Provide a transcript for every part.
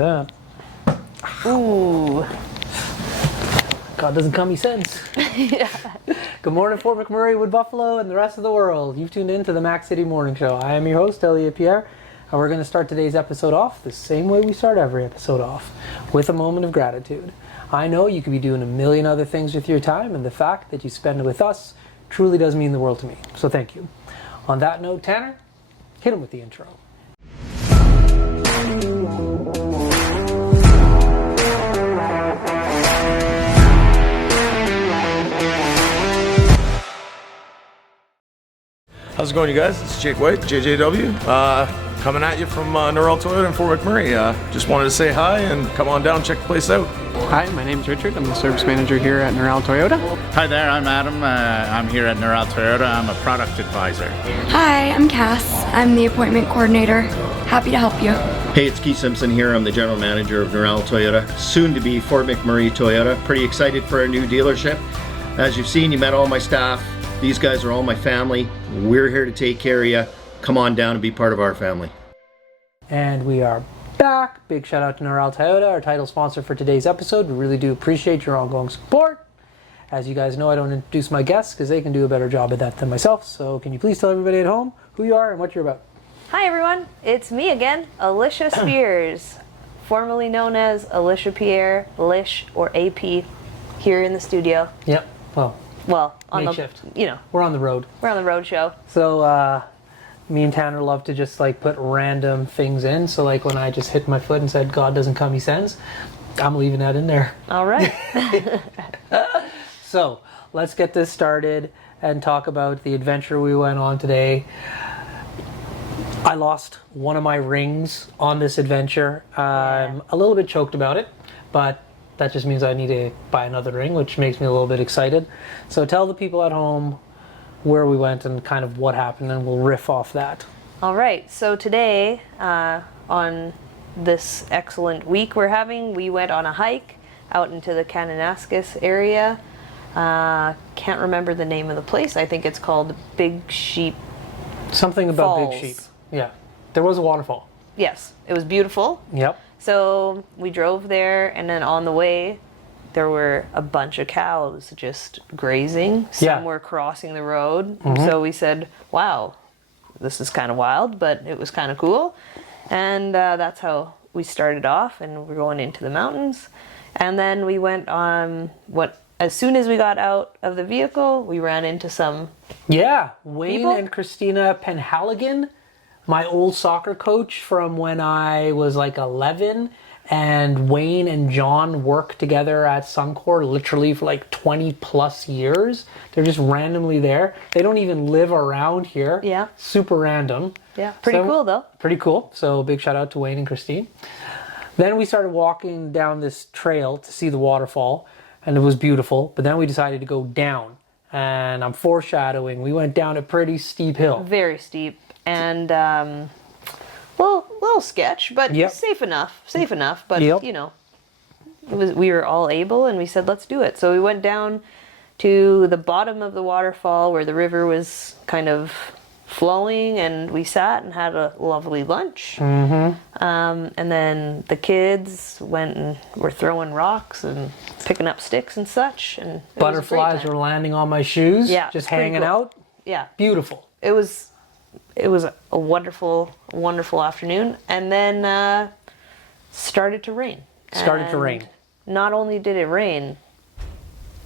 that. Ooh. God doesn't come, he sends. Yeah. Good morning, Fort McMurray, Wood Buffalo, and the rest of the world. You've tuned in to the Mac City Morning Show. I am your host, Alicia Speers, and we're going to start today's episode off the same way we start every episode off, with a moment of gratitude. I know you could be doing a million other things with your time, and the fact that you spend it with us truly does mean the world to me. So thank you. On that note, Tanner, hit him with the intro. How's it going, you guys? It's Jake White, JJW, coming at you from Norrell Toyota in Fort McMurray. Just wanted to say hi and come on down, check the place out. Hi, my name's Richard. I'm the service manager here at Norrell Toyota. Hi there, I'm Adam. I'm here at Norrell Toyota. I'm a product advisor. Hi, I'm Cass. I'm the appointment coordinator. Happy to help you. Hey, it's Keith Simpson here. I'm the general manager of Norrell Toyota, soon to be Fort McMurray Toyota. Pretty excited for our new dealership. As you've seen, you met all my staff. These guys are all my family. We're here to take care of you. Come on down and be part of our family. And we are back. Big shout out to Norrell Toyota, our title sponsor for today's episode. We really do appreciate your ongoing support. As you guys know, I don't introduce my guests because they can do a better job at that than myself. So can you please tell everybody at home who you are and what you're about? Hi everyone, it's me again, Alicia Speers, formerly known as Alicia Pierre, Lish, or AP, here in the studio. Yep. Well, on makeshift. We're on the road. We're on the road show. So me and Tanner love to just like put random things in. So like when I just hit my foot and said, God doesn't come, he sends, I'm leaving that in there. All right. So let's get this started and talk about the adventure we went on today. I lost one of my rings on this adventure. I'm a little bit choked about it, but that just means I need to buy another ring, which makes me a little bit excited. So tell the people at home where we went and kind of what happened, and we'll riff off that. All right. So today, on this excellent week we're having, we went on a hike out into the Kananaskis area. Can't remember the name of the place. I think it's called Big Sheep Something about Falls. Big Sheep. Yeah. There was a waterfall. Yes. It was beautiful. Yep. So we drove there, and then on the way, there were a bunch of cows just grazing. Some were crossing the road. Mm-hmm. So we said, wow, this is kind of wild, but it was kind of cool. And that's how we started off, and we're going into the mountains. And then we went on as soon as we got out of the vehicle, we ran into some Wayne people? and Christina Penhaligon, my old soccer coach from when I was like 11, and Wayne and John worked together at Suncor literally for like 20 plus years. They're just randomly there. They don't even live around here. Yeah. Super random. Yeah, pretty cool though. Pretty cool. So big shout out to Wayne and Christine. Then we started walking down this trail to see the waterfall, and it was beautiful. But then we decided to go down, and I'm foreshadowing. We went down a pretty steep hill. Very steep. And, little sketch, but safe enough. But, we were all able, and we said, let's do it. So we went down to the bottom of the waterfall where the river was kind of flowing, and we sat and had a lovely lunch. Mm-hmm. And then the kids went and were throwing rocks and picking up sticks and such. And butterflies were landing on my shoes, just hanging out. Yeah. Beautiful. It was a wonderful, wonderful afternoon, and then started to rain. Not only did it rain,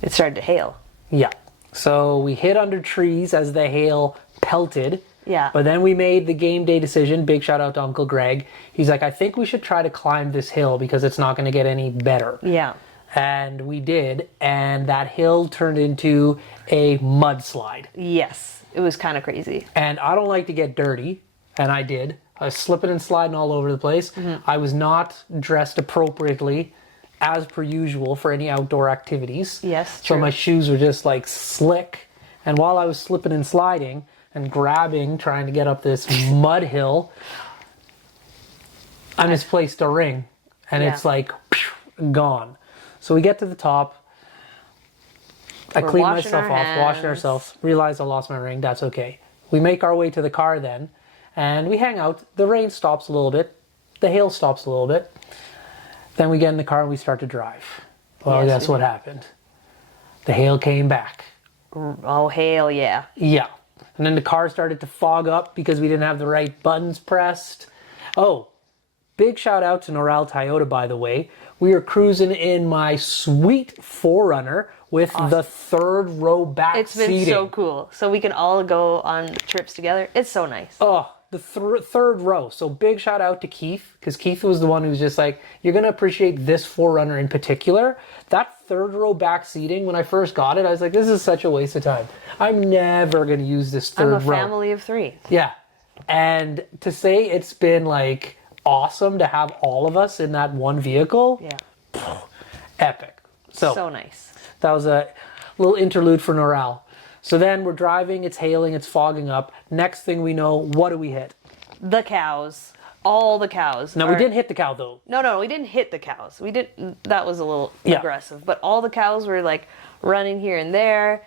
it started to hail. Yeah. So we hid under trees as the hail pelted. Yeah. But then we made the game day decision. Big shout out to Uncle Greg. He's like, I think we should try to climb this hill because it's not going to get any better. Yeah. And we did, and that hill turned into a mudslide. Yes. It was kind of crazy. And I don't like to get dirty, and I did. I was slipping and sliding all over the place. Mm-hmm. I was not dressed appropriately, as per usual, for any outdoor activities. Yes, true. So my shoes were just like slick. And while I was slipping and sliding and grabbing, trying to get up this mud hill, I misplaced a ring. And it's like, gone. So we get to the top. I clean myself off, washing ourselves, realize I lost my ring, that's okay. We make our way to the car then, and we hang out. The rain stops a little bit, the hail stops a little bit, Then we get in the car and we start to drive. Well, Yes, guess we what did. happened? The hail came back. Oh, hail, yeah. Yeah. And then the car started to fog up because we didn't have the right buttons pressed. Oh, big shout out to Norel Toyota, by the way. We were cruising in my sweet 4Runner with the third row back It's been seating. so cool. So we can all go on trips together. It's so nice. Oh, the third row. So big shout out to Keith, because Keith was the one who was just like, you're going to appreciate this 4Runner in particular. That third row back seating, when I first got it, I was like, this is such a waste of time. I'm never going to use this third I'm a row. family of 3. Yeah. And to say it's been like awesome to have all of us in that one vehicle, Yeah. epic. So nice. That was a little interlude for Norel. So then we're driving, it's hailing, it's fogging up. Next thing we know, what do we hit? The cows. All the cows. No, we didn't hit the cow though. No, we didn't hit the cows. We didn't. That was a little Yeah. aggressive. But all the cows were like running here and there,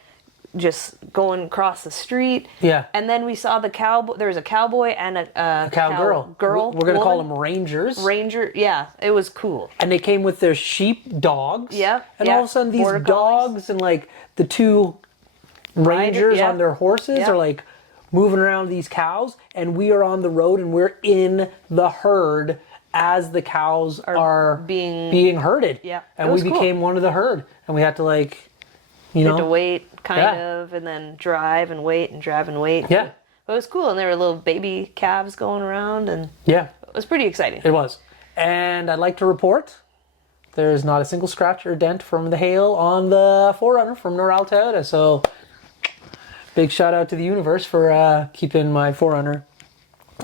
just going across the street. Yeah. And then we saw the cowboy. There was a cowboy and a Cowgirl. girl. We're going to call woman. them rangers. Ranger. Yeah, it was cool. And they came with their sheep dogs. Yeah, And yeah. all of a sudden these Border collies. dogs and like the two rangers yeah. on their horses Yeah. are like moving around these cows, and we are on the road and we're in the herd as the cows are being herded. Yeah, And it we was cool. became one of the herd, and we had to like, you Had know, to wait, kind Yeah. of, and then drive and wait and drive and wait. Yeah. But it was cool, and there were little baby calves going around, and yeah, it was pretty exciting. it was. And I'd like to report there's not a single scratch or dent from the hail on the 4Runner from Norel Toyota. So big shout out to the universe for keeping my 4Runner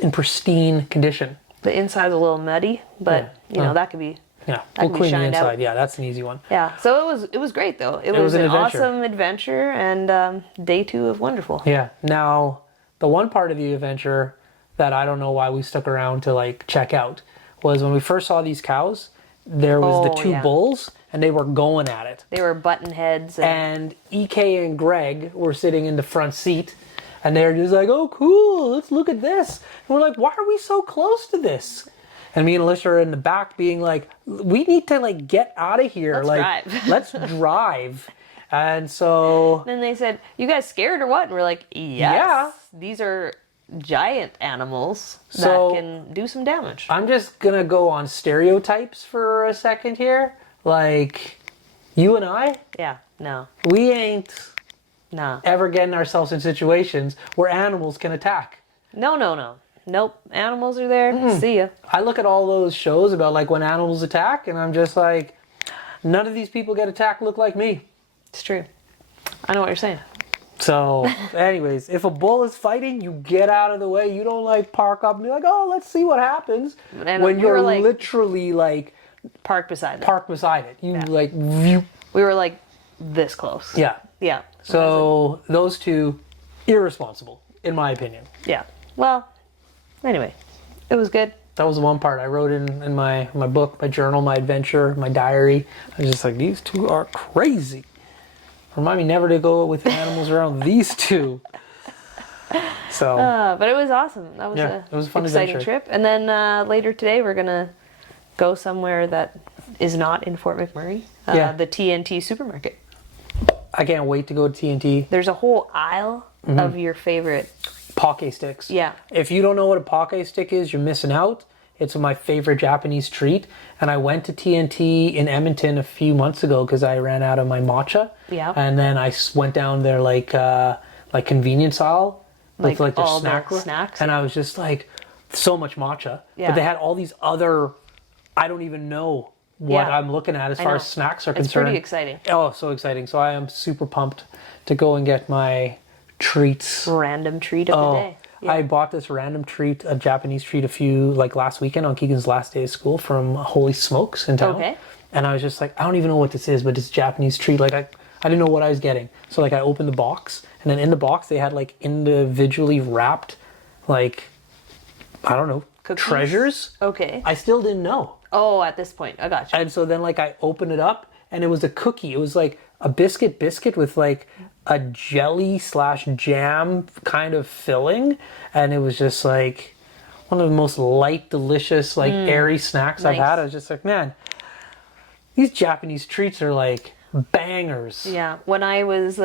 in pristine condition. The inside's a little muddy, but Yeah. you know that could be. Yeah, That we'll can be clean the shined out. inside. Yeah, that's an easy one. Yeah, so it was great though. It was was an an adventure. awesome adventure, and day 2 of wonderful. Yeah. Now, the one part of the adventure that I don't know why we stuck around to like check out was when we first saw these cows. There was the Oh, 2 yeah. bulls, and they were going at it. They were button heads, and And EK and Greg were sitting in the front seat, and they're just like, "Oh, cool! Let's look at this." And we're like, "Why are we so close to this?" And me and Alicia are in the back, being like, "We need to like get out of here. Let's like, drive." let's drive." And so, then they said, "You guys scared or what?" And we're like, "Yes, Yeah. these are giant animals So- that can do some damage." I'm just gonna go on stereotypes for a second here. Like, you and I, Yeah, no, we ain't no, ever getting ourselves in situations where animals can attack. no. Nope, animals are there. See ya. I look at all those shows about like when animals attack, and I'm just like, none of these people get attacked look like me. It's true. I know what you're saying. So, anyways, if a bull is fighting, you get out of the way. You don't like park up and be like, oh, let's see what happens. And when we you're were, like- literally like Parked beside them. parked beside it. You Yeah. like, view. We were like this close. Yeah. Yeah. So those two, irresponsible, in my opinion. Yeah. Well, anyway, it was good. That was the one part I wrote in my book, my journal, my adventure, my diary. I was just like, these two are crazy. Remind me never to go with animals around these two. So, But it was awesome. That was Yeah, it was a fun exciting adventure. trip. And then later today, we're gonna go somewhere that is not in Fort McMurray. Yeah. The TNT supermarket. I can't wait to go to TNT. There's a whole aisle of your favorite. Poke sticks. Yeah. If you don't know what a poke stick is, you're missing out. It's my favorite Japanese treat. And I went to TNT in Edmonton a few months ago because I ran out of my matcha. Yeah. And then I went down there like convenience aisle with Like their all the snack snacks? And I was just like, so much matcha. Yeah. But they had all these other, I don't even know what Yeah. I'm looking at as I far know. as snacks are It's concerned. pretty exciting. Oh, so exciting. So I am super pumped to go and get my treats. Random treat of the day. Yeah. I bought this random treat, a Japanese treat, last weekend on Keegan's last day of school from Holy Smokes in town. Okay. And I was just like, I don't even know what this is, but it's a Japanese treat. Like I didn't know what I was getting. So like I opened the box, and then in the box they had like individually wrapped, like, I don't know, Cookies? treasures. Okay. I still didn't know. Oh, at this point, I got you. And so then like I opened it up, and it was a cookie. It was like a biscuit with like a jelly / jam kind of filling, and it was just like one of the most light, delicious, like airy snacks I've Nice. had. I was just like, man, These Japanese treats are like bangers. Yeah. When I was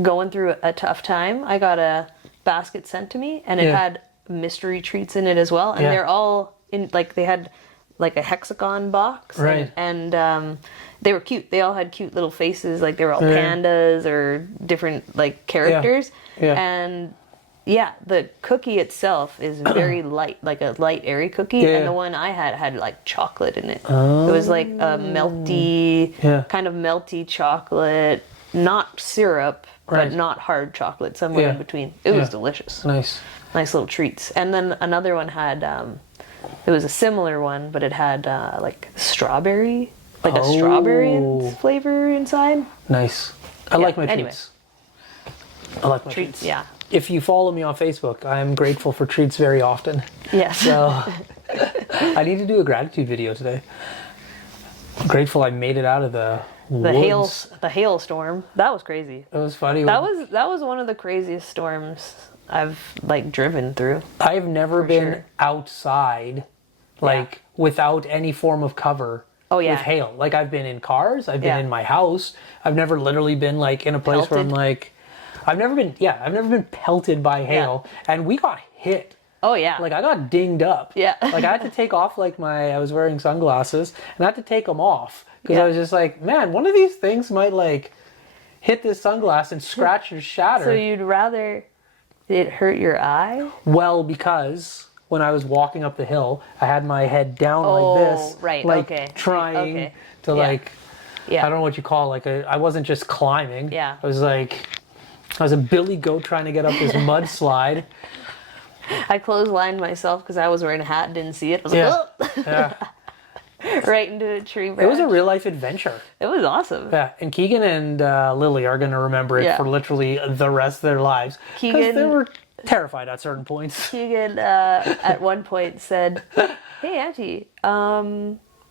going through a tough time, I got a basket sent to me, and it had mystery treats in it as well. And they're all in, like, they had like a hexagon box. Right. And they were cute. They all had cute little faces. Like, they were all pandas or different, like, characters. Yeah. And yeah, the cookie itself is very light, like a light, airy cookie. Yeah. And the one I had like chocolate in it. Oh. It was like a melty, kind of melty chocolate, not syrup, but not hard chocolate, somewhere in between. It was delicious. Nice. Nice little treats. And then another one had, it was a similar one, but it had like strawberry, like a strawberry flavor inside. Nice. I like my anyway. treats. I like my treats. Yeah. If you follow me on Facebook, I am grateful for treats very often. Yes. So I need to do a gratitude video today. I'm grateful I made it out of the woods. The hailstorm. That was crazy. It was funny. That was one of the craziest storms I've like driven through. I've never been outside like without any form of cover. Oh, yeah. With hail. Like, I've been in cars, I've been in my house. I've never literally been like in a place where I'm like, I've never been pelted by hail, and we got hit. Oh yeah. Like, I got dinged up. Yeah. Like, I had to take off I was wearing sunglasses, and I had to take them off because I was just like, man, one of these things might like hit this sunglass and scratch or shatter. So you'd rather it hurt your eye? Well, because when I was walking up the hill, I had my head down like this, right, like trying to like, I don't know what you call it, like I wasn't just climbing. Yeah. I was a billy goat trying to get up this mudslide. I clotheslined myself because I was wearing a hat and didn't see it. I was like, oh! Right into a tree branch. It was a real life adventure. It was awesome. Yeah, and Keegan and Lily are going to remember it for literally the rest of their lives. Because they were terrified at certain points. Keegan at one point said, "Hey, Auntie,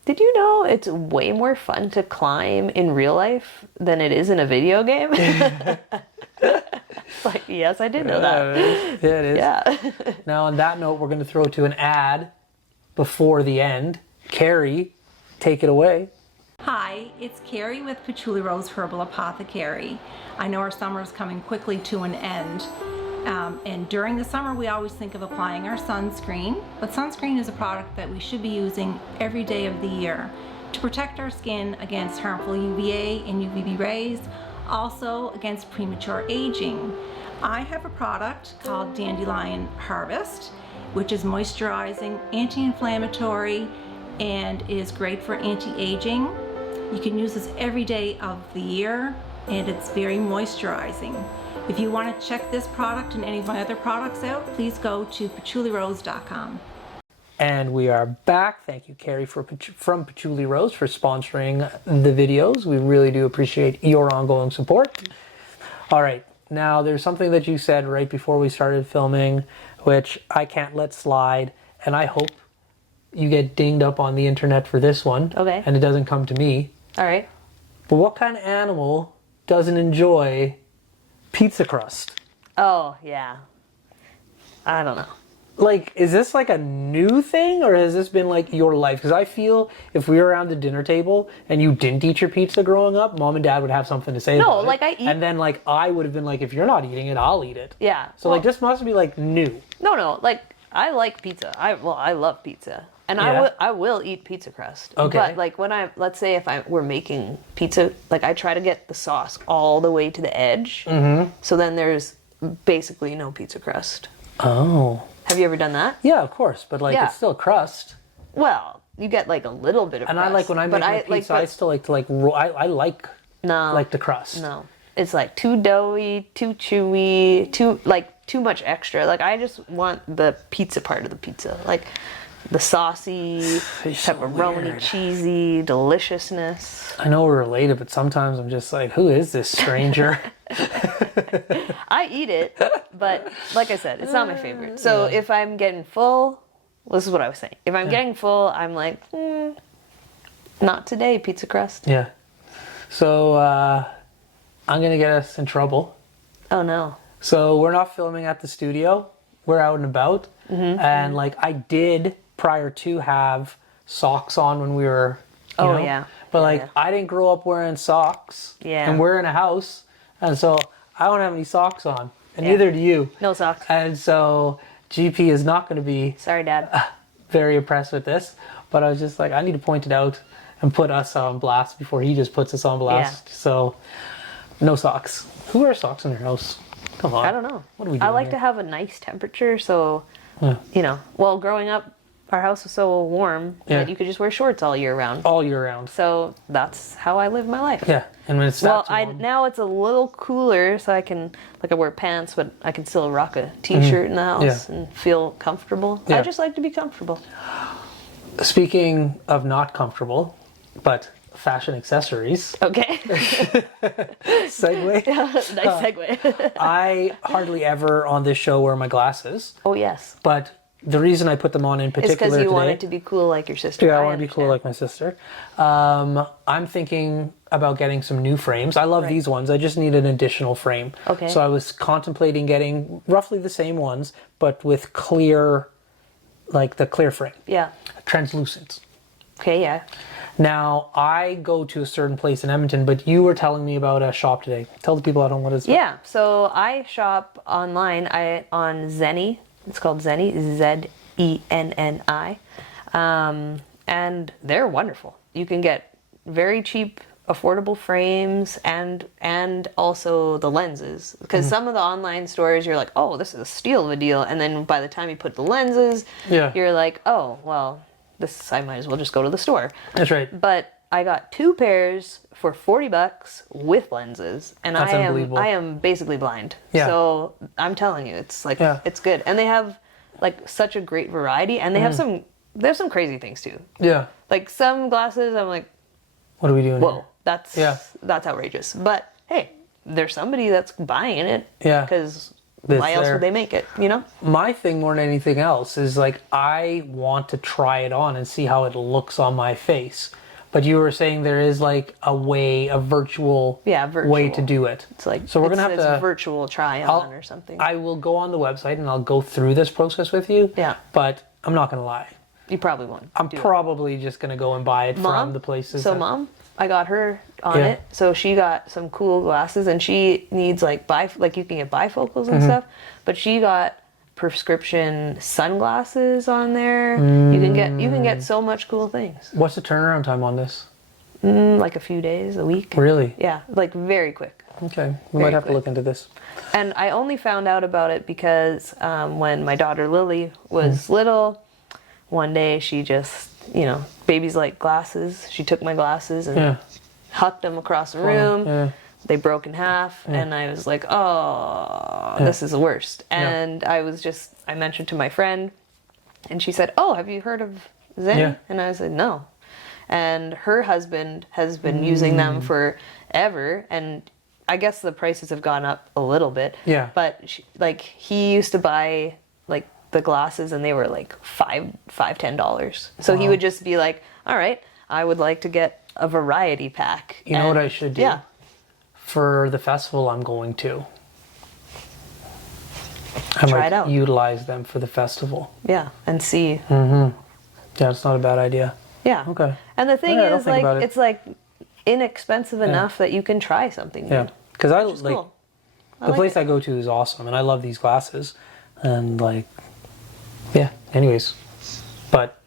did you know it's way more fun to climb in real life than it is in a video game?" It's like, yes, I did know that. It is. Yeah. Now, on that note, we're going to throw to an ad before the end. Carrie, take it away. Hi, it's Carrie with Patchouli Rose Herbal Apothecary. I know our summer is coming quickly to an end. And during the summer, we always think of applying our sunscreen, but sunscreen is a product that we should be using every day of the year to protect our skin against harmful UVA and UVB rays, also against premature aging. I have a product called Dandelion Harvest, which is moisturizing, anti-inflammatory, and is great for anti-aging. You can use this every day of the year, and it's very moisturizing. If you want to check this product and any of my other products out, please go to patchoulirose.com. And we are back. Thank you, Carrie, from Patchouli Rose for sponsoring the videos. We really do appreciate your ongoing support. All right, now there's something that you said right before we started filming, which I can't let slide, and I hope you get dinged up on the internet for this one. Okay. And it doesn't come to me. All right. But what kind of animal doesn't enjoy pizza crust? Oh, yeah. I don't know. Like, is this like a new thing, or has this been like your life? Because I feel if we were around the dinner table and you didn't eat your pizza growing up, Mom and Dad would have something to say about like it. I eat. And then like I would have been like, if you're not eating it, I'll eat it. Yeah. So like this must be like new. No, like I like pizza. I love pizza. And I will eat pizza crust. Okay. But like when let's say if we're making pizza, like I try to get the sauce all the way to the edge. Mm-hmm. So then there's basically no pizza crust. Oh. Have you ever done that? Yeah, of course. But like it's still crust. Well, you get like a little bit of and crust. I like when I make my pizza, I still like to like roll. I like the crust. No. It's like too doughy, too chewy, too much extra. Like I just want the pizza part of the pizza. Like the saucy, pepperoni, cheesy deliciousness. I know we're related, but sometimes I'm just like, who is this stranger? I eat it, but like I said, it's not my favorite. So if I'm getting full, this is what I was saying. If I'm getting full, I'm like, not today, pizza crust. Yeah. So I'm going to get us in trouble. Oh, no. So we're not filming at the studio. We're out and about. Mm-hmm. And like I did prior to have socks on when we were, you know? Yeah. But like, I didn't grow up wearing socks. Yeah. And we're in a house, and so I don't have any socks on, and Yeah. neither do you. No socks. And so GP is not going to be Sorry, Dad. very impressed with this. But I was just like, I need to point it out and put us on blast before he just puts us on blast. So, no socks. Who wears socks in their house? Come on. I don't know. What are we I doing like here? to have a nice temperature, so well, growing up, our house was so warm that you could just wear shorts all year round. All year round. So that's how I live my life. Yeah, and when it's Well, that warm, now it's a little cooler, so I can I wear pants, but I can still rock a t-shirt in the house and feel comfortable. Yeah. I just like to be comfortable. Speaking of not comfortable, but fashion accessories. Okay. Segue. Nice segue. I hardly ever on this show wear my glasses, Oh yes. but the reason I put them on in It's particular because you today. want it to be cool like your sister. Yeah, I want to be cool like my sister. I'm thinking about getting some new frames. I love these ones. I just need an additional frame. Okay. So I was contemplating getting roughly the same ones, but with clear, like the clear frame, Yeah. translucent. Okay, yeah. Now, I go to a certain place in Edmonton, but you were telling me about a shop today. Tell the people at home what it's about. Yeah, so I shop online on Zenni. It's called Zenni, Zenni. And they're wonderful. You can get very cheap, affordable frames and also the lenses. Because some of the online stores, you're like, oh, this is a steal of a deal. And then by the time you put the lenses, you're like, oh, well, I might as well just go to the store. That's right. But I got 2 pairs for $40 with lenses, and That's unbelievable. I am basically blind. Yeah. So I'm telling you, it's like it's good, and they have like such a great variety, and they have some crazy things too. Yeah. Like some glasses, I'm like, What are we doing whoa, here? that's outrageous. But hey, there's somebody that's buying it. Yeah. Because It's why else there. would they make it? You know? My thing more than anything else is like I want to try it on and see how it looks on my face. But you were saying there is like a virtual way to do it. It's like so we're gonna have to virtual try on or something. I will go on the website and I'll go through this process with you. Yeah. But I'm not gonna lie. You probably won't. I'm probably just gonna go and buy it from the places. So that- Mom, I got her on Yeah. it. So she got some cool glasses, and she needs like you can get bifocals and stuff, but she got prescription sunglasses on there. You can get so much cool things. What's the turnaround time on this? Like a few days, a week. Really? Yeah, like very quick. Okay. We Very might have to quick. look into this. And I only found out about it because when my daughter Lily was little, one day she just, babies like glasses. She took my glasses and hucked them across the room. Yeah. They broke in half, and I was like, oh, this is the worst. And I mentioned to my friend, and she said, oh, have you heard of Zen? Yeah. And I said, no. And her husband has been using them forever, and I guess the prices have gone up a little bit. Yeah. But he used to buy like the glasses, and they were like $10. So he would just be like, all right, I would like to get a variety pack. You know what I should do? Yeah. For the festival I'm going to. I Try might it out. utilize them for the festival. Yeah, and see. Yeah, it's not a bad idea. Yeah. Okay. And the thing All right, I'll is, think like, about it. it's like inexpensive enough that you can try something new. Yeah. Because I Which is like cool. I the like place it. I go to is awesome, and I love these glasses. And like, yeah. Anyways, but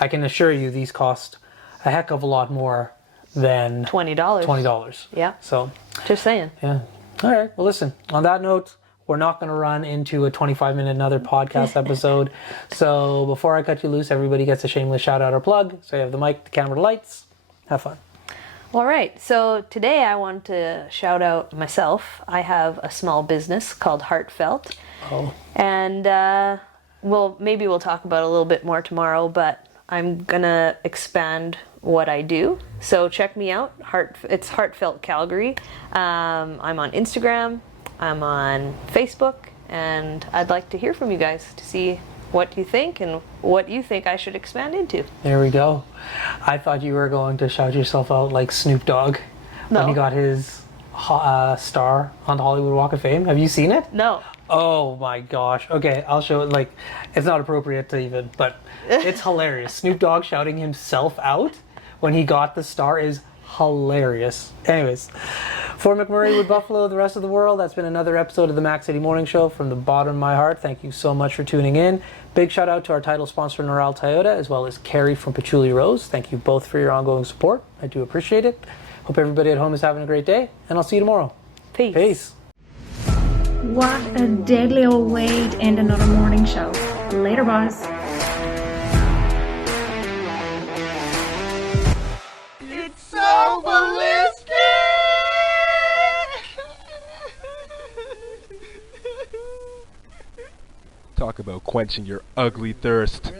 I can assure you these cost a heck of a lot more than $20. $20. Yeah. So Just saying. yeah. All right. Well, listen. On that note, we're not going to run into a 25-minute another podcast episode. So before I cut you loose, everybody gets a shameless shout out or plug. So you have the mic, the camera, the lights. Have fun. All right. So today I want to shout out myself. I have a small business called Heartfelt. Oh. And, maybe we'll talk about it a little bit more tomorrow, but I'm going to expand what I do. So check me out. It's Heartfelt Calgary. I'm on Instagram. I'm on Facebook. And I'd like to hear from you guys to see what you think and what you think I should expand into. There we go. I thought you were going to shout yourself out like Snoop Dogg when No. he got his star on the Hollywood Walk of Fame. Have you seen it? No. Oh my gosh. Okay, I'll show it. Like, it's not appropriate to even, but it's hilarious. Snoop Dogg shouting himself out when he got the star is hilarious. Anyways, for McMurray with Buffalo, the rest of the world, that's been another episode of the Mac City Morning Show. From the bottom of my heart, thank you so much for tuning in. Big shout out to our title sponsor, Noral Toyota, as well as Carrie from Patchouli Rose. Thank you both for your ongoing support. I do appreciate it. Hope everybody at home is having a great day, and I'll see you tomorrow. Peace. Peace. What a deadly old way to end another morning show. Later, boss. It's so ballistic! Talk about quenching your ugly thirst.